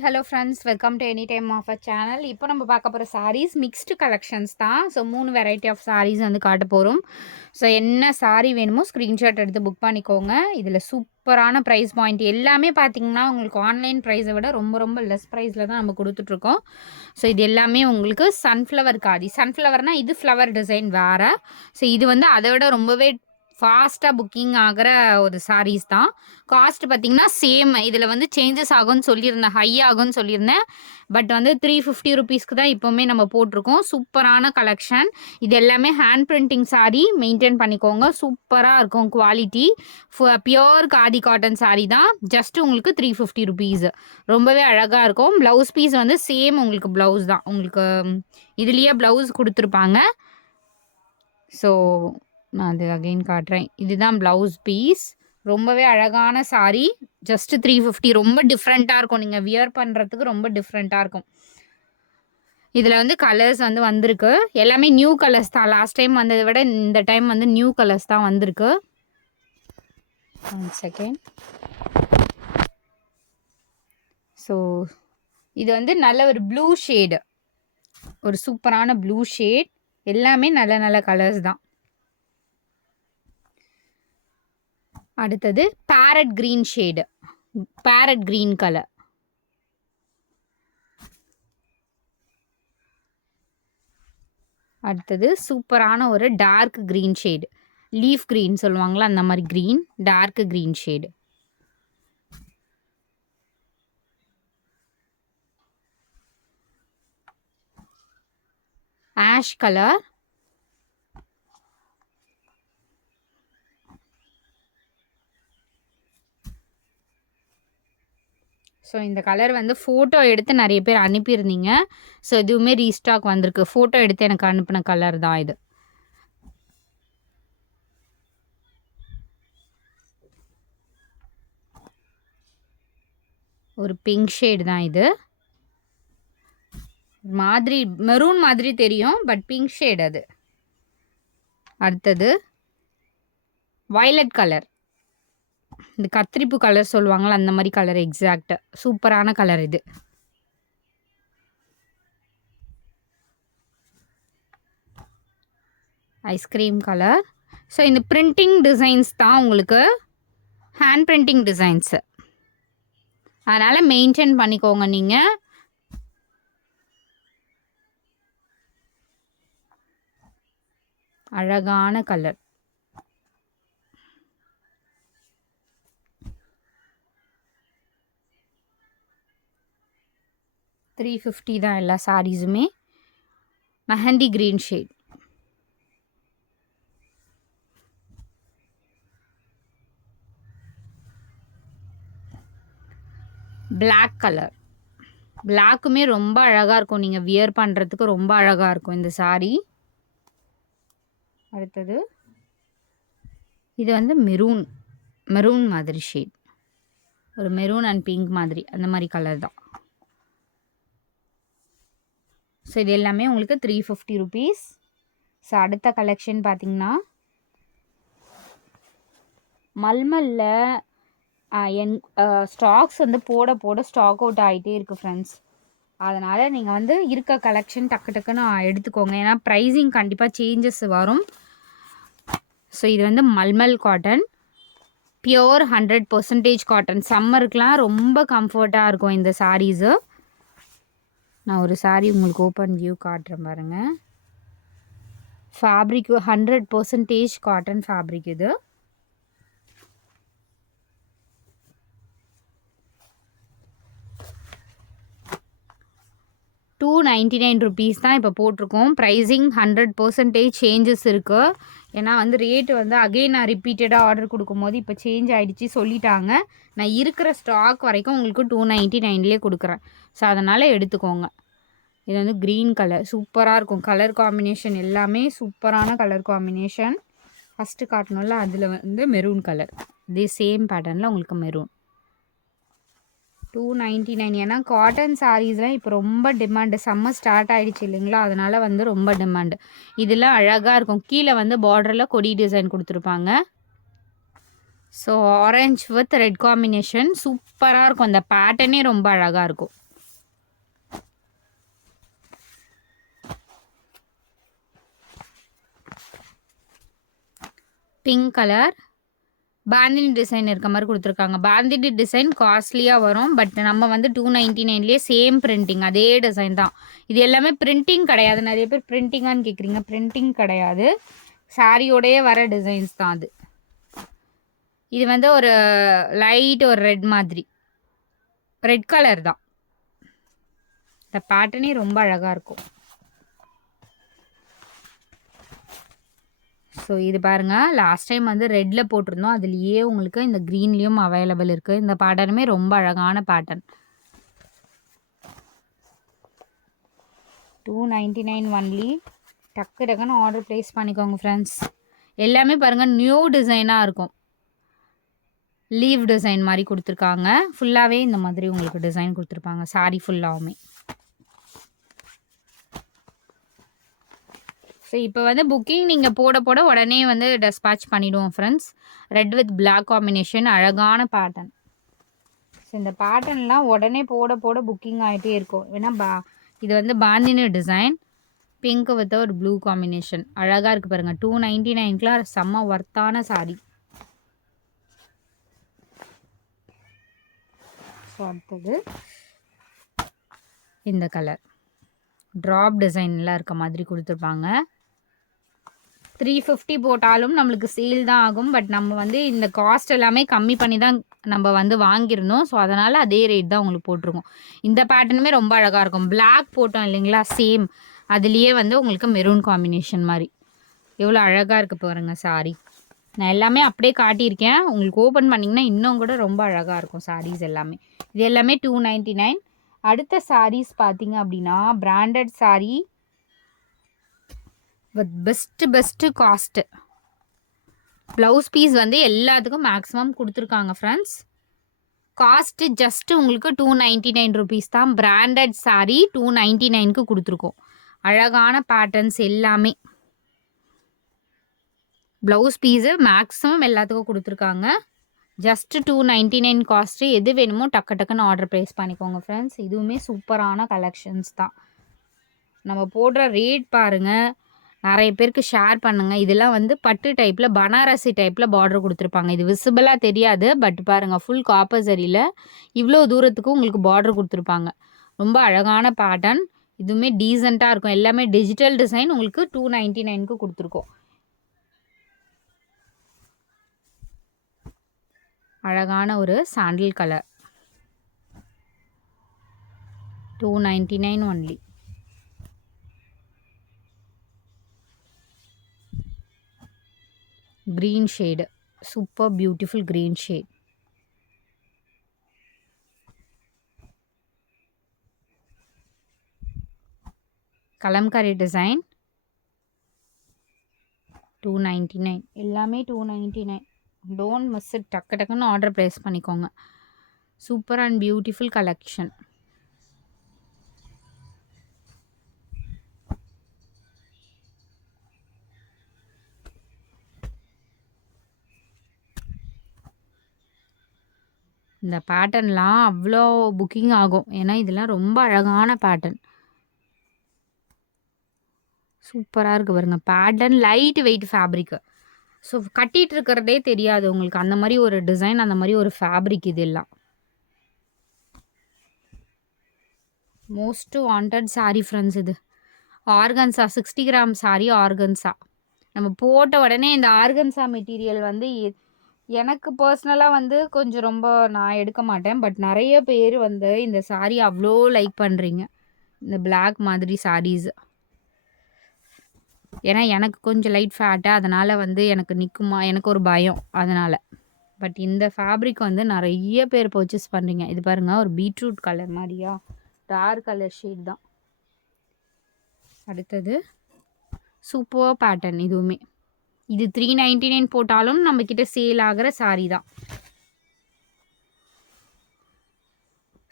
Hello friends, welcome to any time offer channel. இப்போ நம்ம பார்க்க போகிற சாரீஸ் மிக்ஸ்டு கலெக்ஷன்ஸ் தான். ஸோ 3 வெரைட்டி ஆஃப் சாரீஸ் வந்து காட்ட போகிறோம். ஸோ என்ன சாரீ வேணுமோ ஸ்க்ரீன்ஷாட் எடுத்து புக் பண்ணிக்கோங்க. இதில் சூப்பரான ப்ரைஸ் பாயிண்ட் எல்லாமே பார்த்தீங்கன்னா உங்களுக்கு ஆன்லைன் ப்ரைஸை விட ரொம்ப ரொம்ப லெஸ் ப்ரைஸில் தான் நம்ம கொடுத்துட்ருக்கோம். ஸோ இது எல்லாமே உங்களுக்கு சன்ஃப்ளவர் காதி. சன்ஃப்ளவர்னால் இது ஃப்ளவர் டிசைன் வேறு. ஸோ இது வந்து அதை விட ரொம்பவே ஃபாஸ்ட்டாக புக்கிங் ஆகிற ஒரு சாரீஸ் தான். காஸ்ட் பார்த்திங்கன்னா சேம். இதில் வந்து சேஞ்சஸ் ஆகும்னு சொல்லியிருந்தேன், ஹை ஆகும்னு சொல்லியிருந்தேன். பட் வந்து 350 ருபீஸ்க்கு தான் இப்போவுமே நம்ம போட்டிருக்கோம். சூப்பரான கலெக்ஷன். இது எல்லாமே ஹேண்ட் பிரிண்டிங் சாரீ. மெயின்டைன் பண்ணிக்கோங்க, சூப்பராக இருக்கும் quality. Pure khadi cotton sari தான். ஜஸ்ட் உங்களுக்கு 350 ருபீஸ். ரொம்பவே அழகாக இருக்கும். ப்ளவுஸ் பீஸ் வந்து சேம் உங்களுக்கு ப்ளவுஸ் தான். உங்களுக்கு இதுலேயே ப்ளவுஸ் கொடுத்துருப்பாங்க. ஸோ நான் அது அகெயின் காட்டுறேன். இதுதான் ப்ளவுஸ் பீஸ். ரொம்பவே அழகான சாரீ. ஜஸ்ட் 350. ரொம்ப டிஃப்ரெண்ட்டாக இருக்கும். நீங்கள் வியர் பண்ணுறதுக்கு ரொம்ப டிஃப்ரெண்ட்டாக இருக்கும். இதில் வந்து கலர்ஸ் வந்து வந்திருக்கு. எல்லாமே நியூ கலர்ஸ் தான். லாஸ்ட் டைம் வந்ததை விட இந்த டைம் வந்து நியூ கலர்ஸ் தான் வந்திருக்கு. 1 செகண்ட். ஸோ இது வந்து நல்ல ஒரு ப்ளூ ஷேடு. ஒரு சூப்பரான ப்ளூ ஷேட். எல்லாமே நல்ல நல்ல கலர்ஸ் தான். அடுத்தது parrot green shade. Parrot green colour. அடுத்தது சூப்பரான ஒரு dark green shade. Leaf green சொல்லுவாங்களா, அந்த மாதிரி green. Dark green shade. Ash colour. So இந்த கலர் வந்து ஃபோட்டோ எடுத்து நிறைய பேர் அனுப்பியிருந்தீங்க. ஸோ இதுவுமே ரீஸ்டாக் வந்திருக்கு. ஃபோட்டோ எடுத்து எனக்கு அனுப்பின கலர் தான் இது. ஒரு பிங்க் ஷேடு தான் இது. மாதிரி மெரூன் மாதிரி தெரியும், பட் பிங்க் ஷேடு அது. அடுத்தது வயலட் கலர். இந்த கத்திரிப்பு கலர் சொல்லுவாங்களா, அந்த மாதிரி கலர். எக்ஸாக்ட் சூப்பரான கலர் இது. Ice cream colour. ஸோ இந்த பிரிண்டிங் டிசைன்ஸ் தான் உங்களுக்கு ஹேண்ட் பிரிண்டிங் டிசைன்ஸு. அதனால் மெயின்டைன் பண்ணிக்கோங்க நீங்கள். அழகான கலர். $350 தான் எல்லா சாரீஸுமே. Mehndi green shade. Black colour. பிளாக்குமே ரொம்ப அழகாக இருக்கும். நீங்கள் வியர் பண்ணுறதுக்கு ரொம்ப அழகாக இருக்கும் இந்த சாரீ. அடுத்தது இது வந்து மெரூன். மெரூன் மாதிரி ஷேட். ஒரு மெரூன் அண்ட் பிங்க் மாதிரி அந்த மாதிரி கலர் தான். ஸோ இது எல்லாமே உங்களுக்கு 350 ருபீஸ். ஸோ அடுத்த கலெக்ஷன் பார்த்திங்கன்னா மல்மலில் என் ஸ்டாக்ஸ் வந்து போட போட ஸ்டாக் அவுட் ஆகிட்டே இருக்குது ஃப்ரெண்ட்ஸ். அதனால் நீங்கள் வந்து இருக்க கலெக்ஷன் டக்கு டக்குன்னு எடுத்துக்கோங்க. ஏன்னா ப்ரைஸிங் கண்டிப்பாக சேஞ்சஸ் வரும். ஸோ இது வந்து மல்மல் காட்டன். Pure 100% cotton. சம்மருக்குலாம் ரொம்ப கம்ஃபர்ட்டாக இருக்கும் இந்த சாரீஸு. நான் ஒரு சாரீ உங்களுக்கு ஓப்பன் வியூ காட்டுறேன் பாருங்கள். ஃபேப்ரிக் 100% காட்டன் ஃபேப்ரிக் இது. $299 தான் இப்போ போட்டிருக்கோம். ப்ரைஸிங் 100% சேஞ்சஸ் இருக்குது. ஏன்னா வந்து ரேட்டு வந்து அகெயின் நான் ரிப்பீட்டடாக ஆர்டர் கொடுக்கும்போது இப்போ சேஞ்ச் ஆகிடுச்சு சொல்லிட்டாங்க. நான் இருக்கிற ஸ்டாக் வரைக்கும் உங்களுக்கு 299லேயே கொடுக்குறேன். ஸோ அதனால் எடுத்துக்கோங்க. இது வந்து க்ரீன் கலர். சூப்பராக இருக்கும். கலர் காம்பினேஷன் எல்லாமே சூப்பரான கலர் காம்பினேஷன். ஃபஸ்ட்டு காட்டணும்ல, அதில் வந்து மெரூன் கலர். இதே சேம் பேட்டர்னில் உங்களுக்கு மெரூன். 299. ஏன்னா காட்டன் சாரீஸ்லாம் இப்போ ரொம்ப டிமாண்டு. சம்மர் ஸ்டார்ட் ஆகிடுச்சு இல்லைங்களா, அதனால் வந்து ரொம்ப டிமாண்டு. இதெல்லாம் அழகாக இருக்கும். கீழே வந்து பார்டரில் கொடி டிசைன் கொடுத்துருப்பாங்க. So orange with red combination சூப்பராக இருக்கும். அந்த பேட்டர்னே ரொம்ப அழகாக இருக்கும். பிங்க் கலர் பாந்தினி டிசைன் இருக்க மாதிரி கொடுத்துருக்காங்க. பாந்தினி டிசைன் காஸ்ட்லியாக வரும். பட் நம்ம வந்து 299 சேம் பிரிண்டிங் அதே டிசைன் தான். இது எல்லாமே பிரிண்டிங் கிடையாது. நிறைய பேர் பிரிண்டிங்கான்னு கேட்குறீங்க. பிரிண்டிங் கிடையாது, சாரியோடையே வர டிசைன்ஸ் தான் அது. இது வந்து ஒரு லைட் ஒரு ரெட் மாதிரி, ரெட் கலர் தான். இந்த பேட்டர்னே ரொம்ப அழகாக இருக்கும். ஸோ இது பாருங்கள், லாஸ்ட் டைம் வந்து ரெட்டில் போட்டிருந்தோம். அதுலேயே உங்களுக்கு இந்த க்ரீன்லேயும் அவைலபிள் இருக்குது. இந்த பேட்டர்னுமே ரொம்ப அழகான பேட்டர்ன். 299 ஒன்லி. டக்கு டக்குன்னு ஆர்டர் ப்ளேஸ் பண்ணிக்கோங்க ஃப்ரெண்ட்ஸ். எல்லாமே பாருங்கள் நியூ டிசைனாக இருக்கும். லீவ் டிசைன் மாதிரி கொடுத்துருக்காங்க. ஃபுல்லாகவே இந்த மாதிரி உங்களுக்கு டிசைன் கொடுத்துருப்பாங்க சாரி ஃபுல்லாகவுமே. ஸோ இப்போ வந்து புக்கிங் நீங்கள் போட போட உடனே வந்து டெஸ்பாச் பண்ணிவிடுவோம் friends. Red with black combination அழகான பேட்டர்ன். ஸோ இந்த பேட்டர்ன்லாம் உடனே போட போட புக்கிங் ஆகிட்டே இருக்கும். ஏன்னா இது வந்து பாந்தினி டிசைன், பிங்க் வித் ஒரு ப்ளூ காம்பினேஷன் அழகாக இருக்குது பாருங்கள். 299 செம்ம ஒர்த்தான சாரி. ஸோ அடுத்தது இந்த கலர் ட்ராப் டிசைன்லாம் இருக்க மாதிரி கொடுத்துருப்பாங்க. 350 போட்டாலும் நம்மளுக்கு சேல் தான் ஆகும். பட் நம்ம வந்து இந்த காஸ்ட் எல்லாமே கம்மி பண்ணி தான் நம்ம வந்து வாங்கியிருந்தோம். ஸோ அதனால் அதே ரேட் தான் உங்களுக்கு போட்டிருக்கோம். இந்த பேட்டர்னுமே ரொம்ப அழகாக இருக்கும். பிளாக் போட்டோம் இல்லைங்களா, சேம் அதுலேயே வந்து உங்களுக்கு மெரூன் காம்பினேஷன் மாதிரி எவ்வளோ அழகாக இருக்குது பாருங்கள் சாரி. நான் எல்லாமே அப்படியே காட்டியிருக்கேன். உங்களுக்கு ஓப்பன் பண்ணிங்கன்னா இன்னும் கூட ரொம்ப அழகாக இருக்கும் சாரீஸ் எல்லாமே. இது எல்லாமே 299. அடுத்த சாரீஸ் பார்த்தீங்க அப்படின்னா branded saree with best cost. Blouse piece வந்து எல்லாத்துக்கும் மேக்ஸிமம் கொடுத்துருக்காங்க ஃப்ரெண்ட்ஸ். காஸ்ட்டு ஜஸ்ட்டு உங்களுக்கு 299 ருபீஸ் தான். பிராண்டட் சாரீ 299க்கு கொடுத்துருக்கோம். அழகான பேட்டர்ன்ஸ் எல்லாமே. ப்ளவுஸ் பீஸு மேக்ஸிமம் எல்லாத்துக்கும் கொடுத்துருக்காங்க. Just 299 cost. எது வேணுமோ டக்கு டக்குன்னு ஆர்டர் ப்ளேஸ் பண்ணிக்கோங்க ஃப்ரெண்ட்ஸ். இதுவுமே சூப்பரான கலெக்ஷன்ஸ் தான். நம்ம போடுற ரேட் பாருங்கள், நிறைய பேருக்கு ஷேர் பண்ணுங்கள். இதெல்லாம் வந்து பட்டு டைப்பில் பனாரசி டைப்பில் பார்டர் கொடுத்துருப்பாங்க. இது விசிபிளாக தெரியாது. பட் பாருங்கள், ஃபுல் காப்பர் சரியில் இவ்வளோ தூரத்துக்கு உங்களுக்கு பார்டர் கொடுத்துருப்பாங்க. ரொம்ப அழகான பேட்டர்ன். இதுவுமே டீசெண்டாக இருக்கும். எல்லாமே டிஜிட்டல் டிசைன். உங்களுக்கு 299க்கு கொடுத்துருக்கோம். அழகான ஒரு சாண்டில் colour. 299 only. green shade, super beautiful green shade. Kalamkari design 299. எல்லாமே 299. don't miss it. டக்கு டக்குன்னு ஆர்டர் ப்ளேஸ் பண்ணிக்கோங்க. Super and beautiful collection. இந்த பேட்டர்ன்லாம் அவ்வளோ புக்கிங் ஆகும். ஏன்னா இதெல்லாம் ரொம்ப அழகான பேட்டர்ன். சூப்பராக இருக்குது பாருங்க. Pattern light weight fabric. So கட்டிகிட்டு இருக்கிறதே தெரியாது உங்களுக்கு. அந்த மாதிரி ஒரு டிசைன், அந்த மாதிரி ஒரு ஃபேப்ரிக் இதெல்லாம். Most wanted sari friends. இது ஆர்கன்ஸா 60 கிராம் சாரீ. ஆர்கன்ஸா நம்ம போட்ட உடனே இந்த ஆர்கன்ஸா மெட்டீரியல் வந்து எனக்கு பர்சனலாக வந்து கொஞ்சம் ரொம்ப நான் எடுக்க மாட்டேன். பட் நிறைய பேர் வந்து இந்த சாரீ அவ்வளோ லைக் பண்ணுறீங்க, இந்த பிளாக் மாதிரி சாரீஸ். ஏன்னா எனக்கு கொஞ்சம் லைட் ஃபேட்டாக, அதனால் வந்து எனக்கு நிற்குமா, எனக்கு ஒரு பயம் அதனால். பட் இந்த ஃபேப்ரிக் வந்து நிறைய பேர் பர்ச்சேஸ் பண்ணுறீங்க. இது பாருங்கள், ஒரு பீட்ரூட் கலர் மாதிரியா, டார்க் கலர் ஷேட் தான். அடுத்தது சூப்பர் பேட்டர்ன். இதுவுமே இது 399 போட்டாலும் நம்மக்கிட்ட சேல் ஆகிற சாரீ தான்.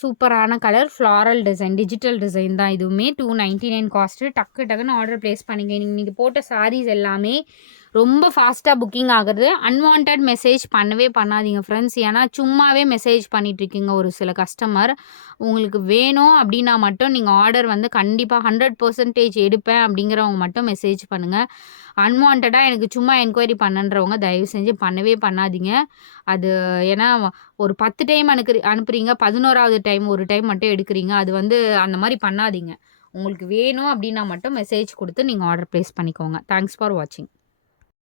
சூப்பரான colour floral design, digital design தான் இதுவுமே. 299 காஸ்ட்டு. டக்கு டக்குன்னு ஆர்டர் பிளேஸ் பண்ணிக்க. நீங்க போட்ட சாரீஸ் எல்லாமே ரொம்ப ஃபாஸ்ட்டாக புக்கிங் ஆகுறது. அன்வான்டட் மெசேஜ் பண்ணவே பண்ணாதீங்க ஃப்ரெண்ட்ஸ். ஏன்னா சும்மாவே மெசேஜ் பண்ணிகிட்ருக்கீங்க ஒரு சில கஸ்டமர். உங்களுக்கு வேணும் அப்படின்னா மட்டும் நீங்கள் ஆர்டர் வந்து கண்டிப்பாக 100% எடுப்பேன் அப்படிங்கிறவங்க மட்டும் மெசேஜ் பண்ணுங்கள். அன்வான்டாக எனக்கு சும்மா என்கொயரி பண்ணுன்றவங்க தயவு செஞ்சு பண்ணவே பண்ணாதீங்க. அது ஏன்னா ஒரு 10 டைம் அனுப்புறீங்க, 11வது டைம் ஒரு டைம் மட்டும் எடுக்கிறீங்க. அது வந்து அந்த மாதிரி பண்ணாதீங்க. உங்களுக்கு வேணும் அப்படின்னா மட்டும் மெசேஜ் கொடுத்து நீங்கள் ஆர்டர் பிளேஸ் பண்ணிக்கோங்க. தேங்க்ஸ் ஃபார் வாட்சிங்.